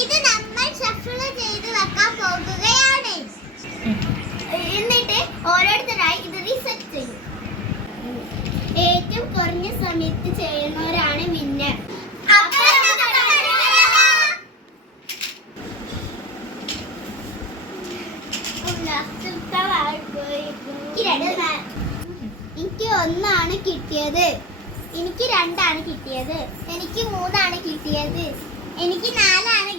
ഇത് നമ്മൾ ഷഫിൾ ചെയ്ത് വെക്കാൻ പോകുകയാണ്. എന്നിട്ട് ഓരോരുത്തരായി ഇത് റീസെറ്റ് ചെയ്യും. ഏറ്റവും കുറഞ്ഞ സമയത്ത് ചെയ്യുന്നവരാണ് വിന്നർ എനിക്ക് ഒന്നാണ് കിട്ടിയത്. എനിക്ക് രണ്ടാണ് കിട്ടിയത്. എനിക്ക് മൂന്നാണ് കിട്ടിയത്. എനിക്ക് നാലാണ്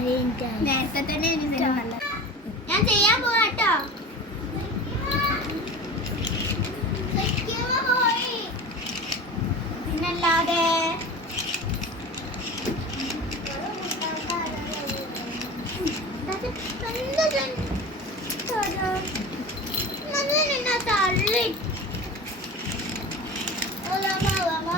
നേരത്തെ തന്നെ ഞാൻ ചെയ്യാൻ പോവാട്ടോ പിന്നല്ലാതെ തള്ളി. ഇരുപത്തിമൂന്ന്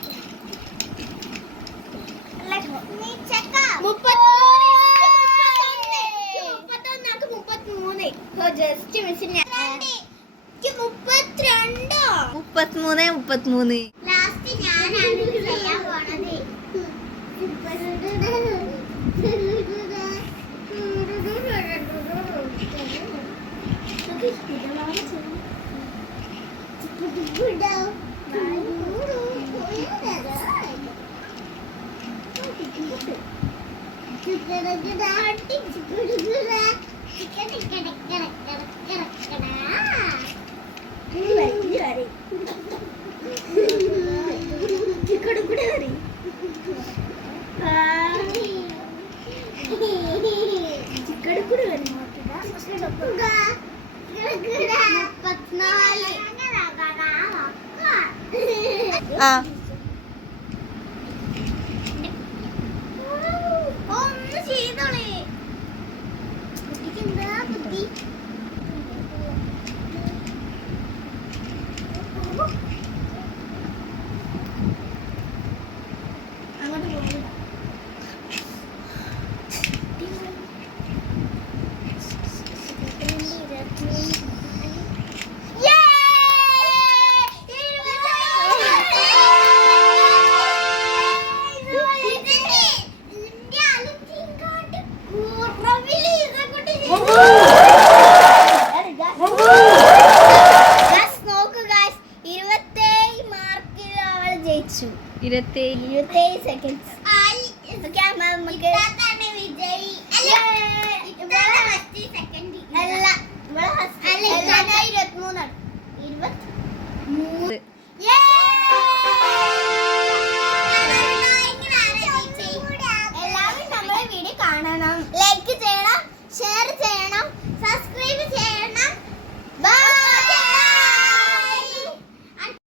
ജസ്റ്റ് മിസ്സിന് മുപ്പത്തിരണ്ടോ മുപ്പത്തിമൂന്ന് മുപ്പത്തിമൂന്ന്. ലാസ്റ്റ് ഞാനാണ് ഇത് ചെയ്യാൻ പോണത്. കൂടെ ఆ. ജയിച്ചു ഇരുപത്തേഴ് ഇരുപത്തേഴ് സെക്കൻഡ്സ് ഇരുപത്തിമൂന്നാണ്. ഇരുപത്തി മൂന്ന്